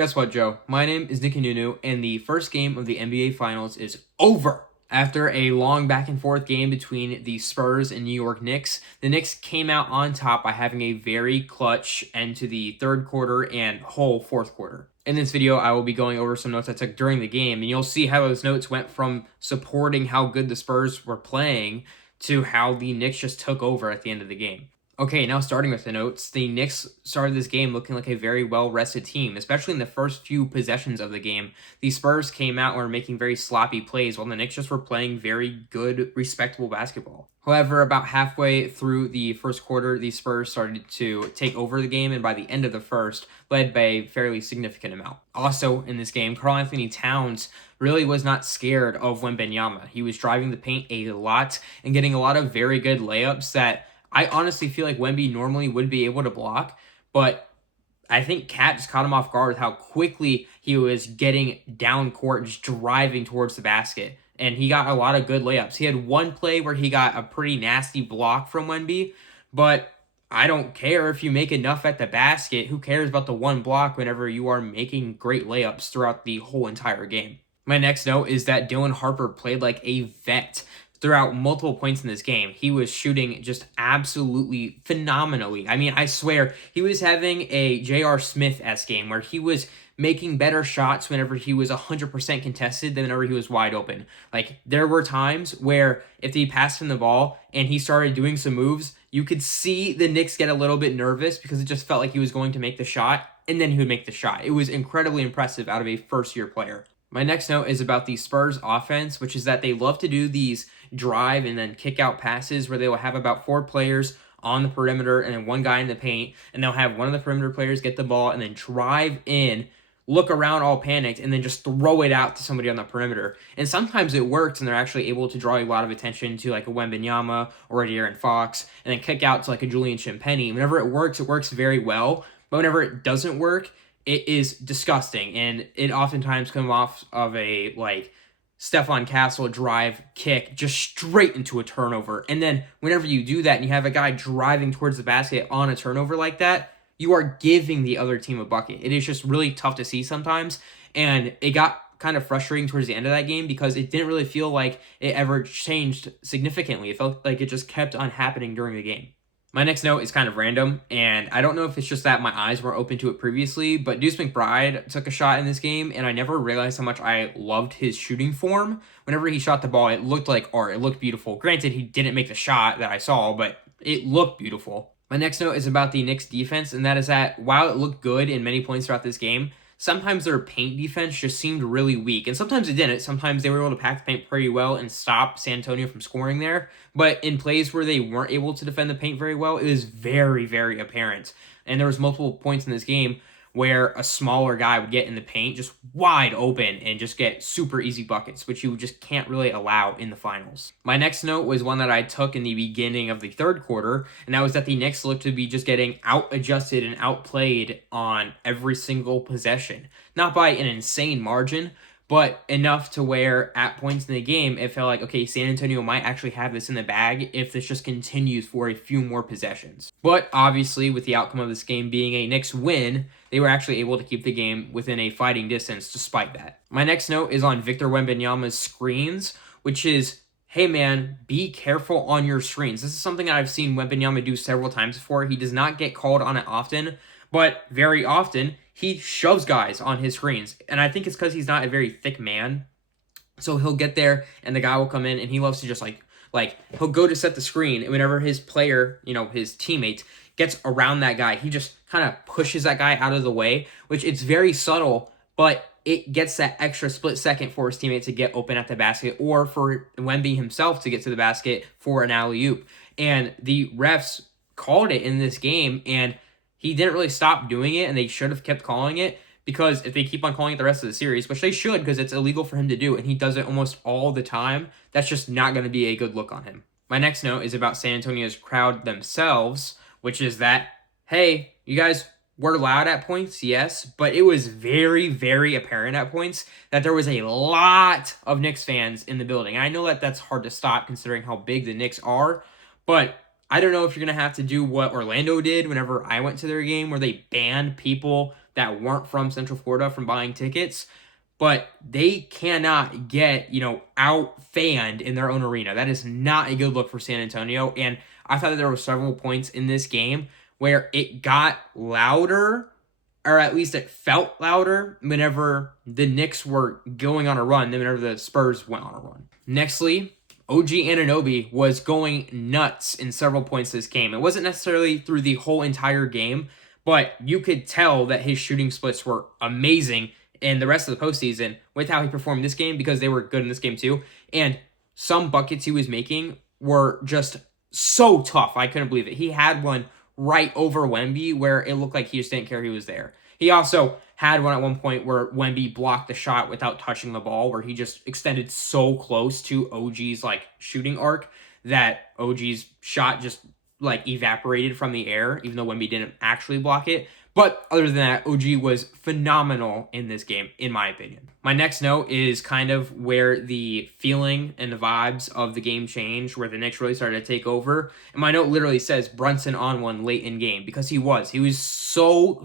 Guess what, Joe? My name is Nicky Nunu, and the first game of the NBA Finals is over. After a long back and forth game between the Spurs and New York Knicks, the Knicks came out on top by having a very clutch end to the third quarter and whole fourth quarter. In this video, I will be going over some notes I took during the game, and you'll see how those notes went from supporting how good the Spurs were playing to how the Knicks just took over at the end of the game. Okay, now starting with the notes, the Knicks started this game looking like a very well-rested team, especially in the first few possessions of the game. The Spurs came out and were making very sloppy plays, while the Knicks just were playing very good, respectable basketball. However, about halfway through the first quarter, the Spurs started to take over the game, and by the end of the first, led by a fairly significant amount. Also, in this game, Karl-Anthony Towns really was not scared of Wembanyama. He was driving the paint a lot and getting a lot of very good layups that I honestly feel like Wemby normally would be able to block, but I think Cat just caught him off guard with how quickly he was getting down court, just driving towards the basket. And he got a lot of good layups. He had one play where he got a pretty nasty block from Wemby, but I don't care if you make enough at the basket. Who cares about the one block whenever you are making great layups throughout the whole entire game? My next note is that Dylan Harper played like a vet throughout multiple points in this game. He was shooting just absolutely phenomenally. I mean, I swear, he was having a J.R. Smith-esque game where he was making better shots whenever he was 100% contested than whenever he was wide open. Like, there were times where if he passed him the ball and he started doing some moves, you could see the Knicks get a little bit nervous because it just felt like he was going to make the shot, and then he would make the shot. It was incredibly impressive out of a first-year player. My next note is about the Spurs offense, which is that they love to do these drive and then kick out passes where they will have about 4 players on the perimeter and then one guy in the paint, and they'll have one of the perimeter players get the ball and then drive in, look around all panicked, and then just throw it out to somebody on the perimeter. And sometimes it works, and they're actually able to draw a lot of attention to like a Wembanyama or a De'Aaron Fox, and then kick out to like a Julian Champagnie. Whenever it works very well, but whenever it doesn't work, it is disgusting, and it oftentimes comes off of a, like, Stephon Castle drive kick just straight into a turnover. And then whenever you do that and you have a guy driving towards the basket on a turnover like that, you are giving the other team a bucket. It is just really tough to see sometimes, and it got kind of frustrating towards the end of that game because it didn't really feel like it ever changed significantly. It felt like it just kept on happening during the game. My next note is kind of random, and I don't know if it's just that my eyes weren't open to it previously, but Deuce McBride took a shot in this game, and I never realized how much I loved his shooting form. Whenever he shot the ball, it looked like art. It looked beautiful. Granted, he didn't make the shot that I saw, but it looked beautiful. My next note is about the Knicks defense, and that is that while it looked good in many points throughout this game, sometimes their paint defense just seemed really weak, and sometimes it didn't. Sometimes they were able to pack the paint pretty well and stop San Antonio from scoring there, but in plays where they weren't able to defend the paint very well, it was very, very apparent. And there was multiple points in this game where a smaller guy would get in the paint just wide open and just get super easy buckets, which you just can't really allow in the finals. My next note was one that I took in the beginning of the third quarter, and that was that the Knicks looked to be just getting out-adjusted and outplayed on every single possession. Not by an insane margin, but enough to where at points in the game, it felt like, okay, San Antonio might actually have this in the bag if this just continues for a few more possessions. But obviously, with the outcome of this game being a Knicks win, they were actually able to keep the game within a fighting distance despite that. My next note is on Victor Wembanyama's screens, which is, hey man, be careful on your screens. This is something that I've seen Wembanyama do several times before. He does not get called on it often, but very often he shoves guys on his screens. And I think it's because he's not a very thick man. So he'll get there and the guy will come in and he loves to just like he'll go to set the screen, and whenever his player, his teammate gets around that guy, he just kind of pushes that guy out of the way, which it's very subtle, but it gets that extra split second for his teammate to get open at the basket or for Wemby himself to get to the basket for an alley-oop. And the refs called it in this game, and he didn't really stop doing it, and they should have kept calling it, because if they keep on calling it the rest of the series, which they should because it's illegal for him to do, and he does it almost all the time, that's just not going to be a good look on him. My next note is about San Antonio's crowd themselves, which is that, hey, you guys were loud at points, yes, but it was very, very apparent at points that there was a lot of Knicks fans in the building. And I know that that's hard to stop considering how big the Knicks are, but I don't know if you're going to have to do what Orlando did whenever I went to their game, where they banned people that weren't from Central Florida from buying tickets, but they cannot get, out fanned in their own arena. That is not a good look for San Antonio. And I thought that there were several points in this game where it got louder, or at least it felt louder whenever the Knicks were going on a run than whenever the Spurs went on a run. Nextly, OG Anunoby was going nuts in several points this game. It wasn't necessarily through the whole entire game, but you could tell that his shooting splits were amazing in the rest of the postseason with how he performed this game, because they were good in this game too. And some buckets he was making were just so tough. I couldn't believe it. He had one right over Wemby where it looked like he just didn't care he was there. He also had one at one point where Wemby blocked the shot without touching the ball, where he just extended so close to OG's shooting arc that OG's shot just evaporated from the air, even though Wemby didn't actually block it. But other than that, OG was phenomenal in this game, in my opinion. My next note is kind of where the feeling and the vibes of the game changed, where the Knicks really started to take over. And my note literally says Brunson on one late in game, because he was so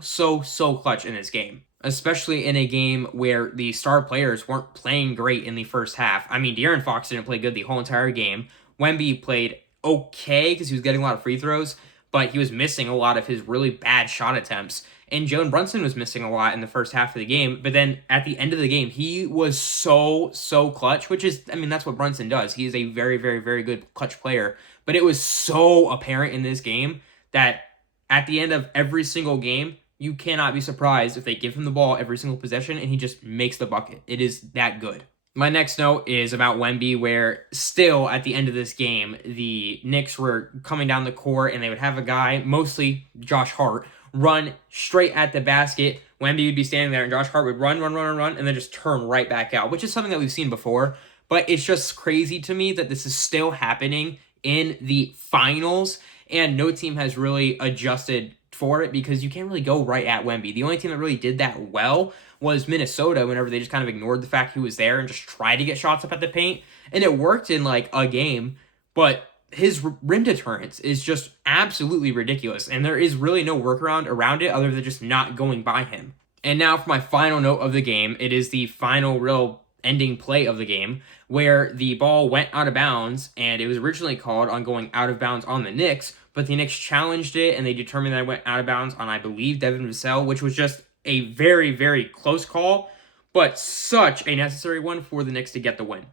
clutch in this game. Especially in a game where the star players weren't playing great in the first half. I mean, De'Aaron Fox didn't play good the whole entire game. Wemby played okay because he was getting a lot of free throws, but he was missing a lot of his really bad shot attempts. And Jalen Brunson was missing a lot in the first half of the game, but then at the end of the game, he was so clutch, which is, that's what Brunson does. He is a very, very, very good clutch player. But it was so apparent in this game that at the end of every single game, you cannot be surprised if they give him the ball every single possession and he just makes the bucket. It is that good. My next note is about Wemby, where still at the end of this game, the Knicks were coming down the court and they would have a guy, mostly Josh Hart, run straight at the basket. Wemby would be standing there and Josh Hart would run, and then just turn right back out, which is something that we've seen before. But it's just crazy to me that this is still happening in the finals, and no team has really adjusted for it, because you can't really go right at Wemby. The only team that really did that well was Minnesota, whenever they just kind of ignored the fact he was there and just tried to get shots up at the paint. And it worked in a game, but his rim deterrence is just absolutely ridiculous. And there is really no workaround around it other than just not going by him. And now for my final note of the game, it is the final real ending play of the game, where the ball went out of bounds, and it was originally called on going out of bounds on the Knicks, but the Knicks challenged it, and they determined that it went out of bounds on, I believe, Devin Vassell, which was just a very, very close call, but such a necessary one for the Knicks to get the win.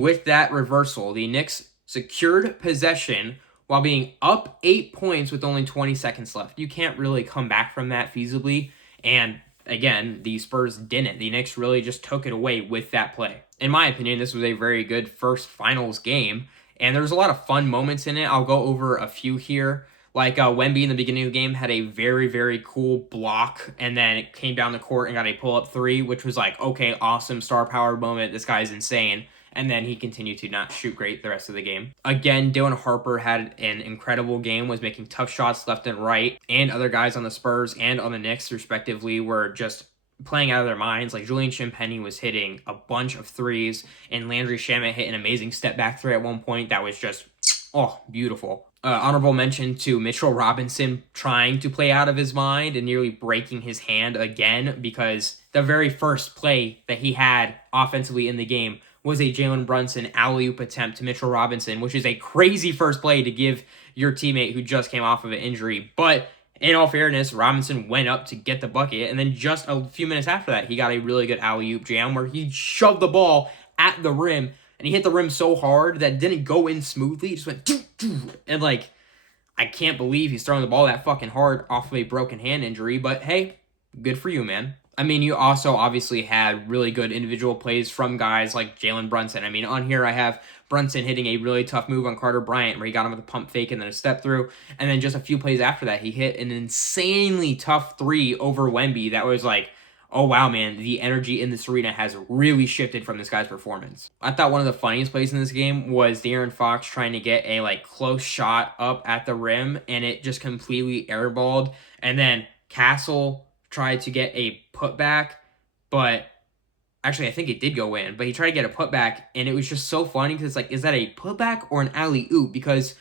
With that reversal, the Knicks secured possession while being up 8 points with only 20 seconds left. You can't really come back from that feasibly, and again, the Spurs didn't. The Knicks really just took it away with that play. In my opinion, this was a very good first finals game, and there was a lot of fun moments in it. I'll go over a few here. Wemby in the beginning of the game had a very, very cool block, and then it came down the court and got a pull-up three, which was okay, awesome star power moment. This guy's insane. And then he continued to not shoot great the rest of the game. Again, Dylan Harper had an incredible game, was making tough shots left and right, and other guys on the Spurs and on the Knicks, respectively, were just playing out of their minds. Julian Champagnie was hitting a bunch of threes, and Landry Shamet hit an amazing step-back three at one point that was just, beautiful. Honorable mention to Mitchell Robinson trying to play out of his mind and nearly breaking his hand again, because the very first play that he had offensively in the game was a Jalen Brunson alley-oop attempt to Mitchell Robinson, which is a crazy first play to give your teammate who just came off of an injury. But in all fairness, Robinson went up to get the bucket, and then just a few minutes after that, he got a really good alley-oop jam where he shoved the ball at the rim, and he hit the rim so hard that it didn't go in smoothly. It just went, doo, doo, and I can't believe he's throwing the ball that fucking hard off of a broken hand injury, but hey, good for you, man. You also obviously had really good individual plays from guys like Jalen Brunson. On here I have Brunson hitting a really tough move on Carter Bryant where he got him with a pump fake and then a step through. And then just a few plays after that, he hit an insanely tough three over Wemby that was oh wow, man, the energy in this arena has really shifted from this guy's performance. I thought one of the funniest plays in this game was De'Aaron Fox trying to get a close shot up at the rim, and it just completely airballed. And then Castle tried to get a putback, but actually I think it did go in, but he tried to get a putback, and it was just so funny because is that a putback or an alley-oop? Because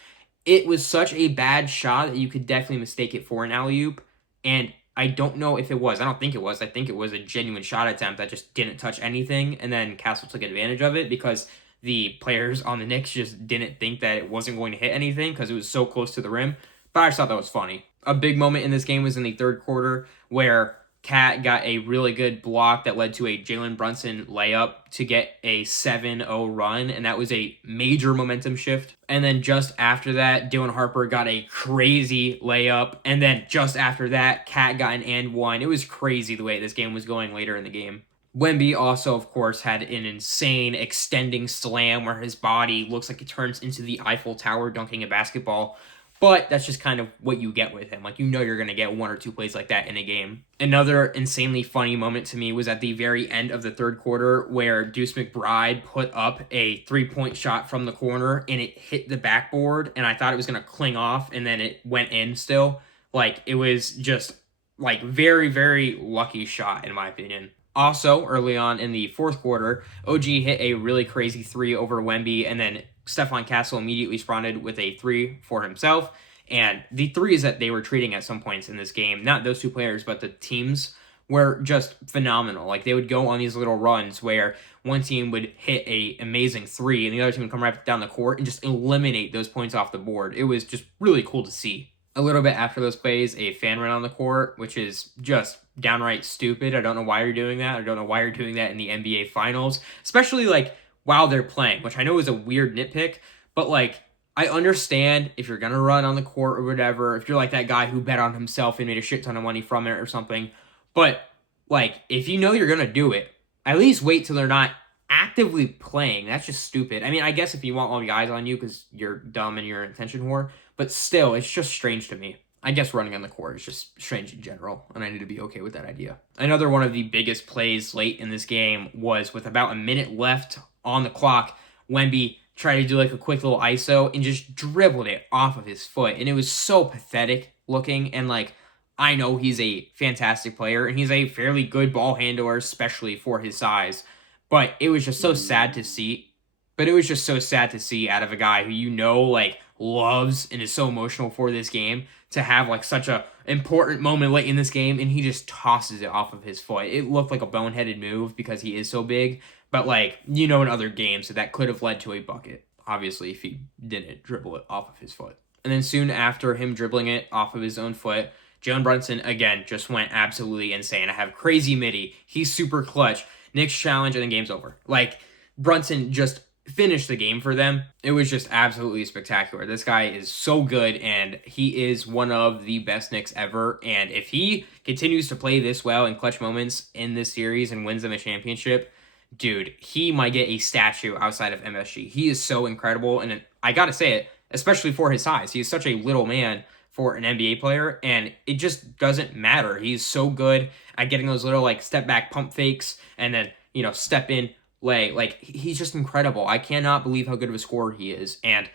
it was such a bad shot that you could definitely mistake it for an alley-oop, and I don't know if it was. I don't think it was. I think it was a genuine shot attempt that just didn't touch anything, and then Castle took advantage of it because the players on the Knicks just didn't think that it wasn't going to hit anything because it was so close to the rim. But I just thought that was funny. A big moment in this game was in the third quarter where Cat got a really good block that led to a Jalen Brunson layup to get a 7-0 run, and that was a major momentum shift. And then just after that, Dylan Harper got a crazy layup, and then just after that, Cat got an and one. It was crazy the way this game was going later in the game. Wemby also, of course, had an insane extending slam where his body looks like it turns into the Eiffel Tower dunking a basketball. But that's just kind of what you get with him. Like, you know you're going to get one or two plays like that in a game. Another insanely funny moment to me was at the very end of the third quarter where Deuce McBride put up a three-point shot from the corner and it hit the backboard, and I thought it was going to cling off, and then it went in still. Like, it was just, like, very, very lucky shot, in my opinion. Also, early on in the fourth quarter, OG hit a really crazy three over Wemby, and then Stephon Castle immediately responded with a three for himself. And the threes that they were treating at some points in this game, not those two players, but the teams, were just phenomenal. Like, they would go on these little runs where one team would hit a amazing three, and the other team would come right down the court and just eliminate those points off the board. It was just really cool to see. A little bit after those plays, a fan ran on the court, which is just downright stupid. I don't know why you're doing that. I don't know why you're doing that in the NBA Finals, especially, like, while they're playing, which I know is a weird nitpick, but, like, I understand if you're going to run on the court or whatever, if you're like that guy who bet on himself and made a shit ton of money from it or something, but, like, if you know you're going to do it, at least wait till they're not actively playing. That's just stupid. I mean, I guess if you want all the eyes on you because you're dumb and you're an attention whore, but still, it's just strange to me. I guess running on the court is just strange in general, and I need to be okay with that idea. Another one of the biggest plays late in this game was with about a minute left on the clock, Wemby tried to do like a quick little ISO and just dribbled it off of his foot, and it was so pathetic looking, and like, I know he's a fantastic player, and he's a fairly good ball handler, especially for his size, but it was just so sad to see. But it was just so sad to see out of a guy who you know, like, loves and is so emotional for this game to have, like, such a important moment late in this game, and he just tosses it off of his foot. It looked like a boneheaded move because he is so big, but, like, you know, in other games that could have led to a bucket, obviously, if he didn't dribble it off of his foot. And then soon after him dribbling it off of his own foot, Jalen Brunson, again, just went absolutely insane. I have crazy midi. He's super clutch. Knicks challenge, and then game's over. Like, Brunson just finished the game for them. It was just absolutely spectacular. This guy is so good, and he is one of the best Knicks ever. And if he continues to play this well in clutch moments in this series and wins them a championship, dude, he might get a statue outside of MSG. He is so incredible, and I gotta say it, especially for his size. He is such a little man for an NBA player, and it just doesn't matter. He's so good at getting those little, like, step back pump fakes and then, you know, step in lay. Like, he's just incredible. I cannot believe how good of a scorer he is, and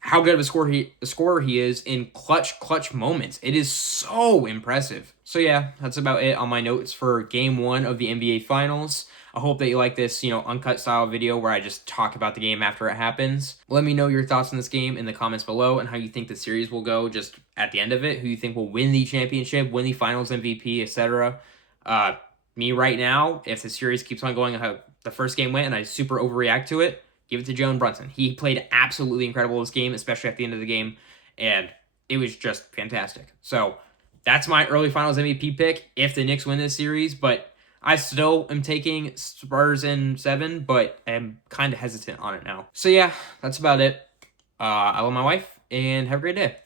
how good of a scorer he is in clutch moments. It is so impressive. So yeah, that's about it on my notes for game one of the NBA Finals. I hope that you like this, you know, uncut style video where I just talk about the game after it happens. Let me know your thoughts on this game in the comments below and how you think the series will go just at the end of it, who you think will win the championship, win the Finals MVP, etc. Me right now, if the series keeps on going how the first game went and I super overreact to it, give it to Jalen Brunson. He played absolutely incredible this game, especially at the end of the game, and it was just fantastic. So that's my early Finals MVP pick if the Knicks win this series, but I still am taking Spurs in 7, but I'm kind of hesitant on it now. So yeah, that's about it. I love my wife, and have a great day.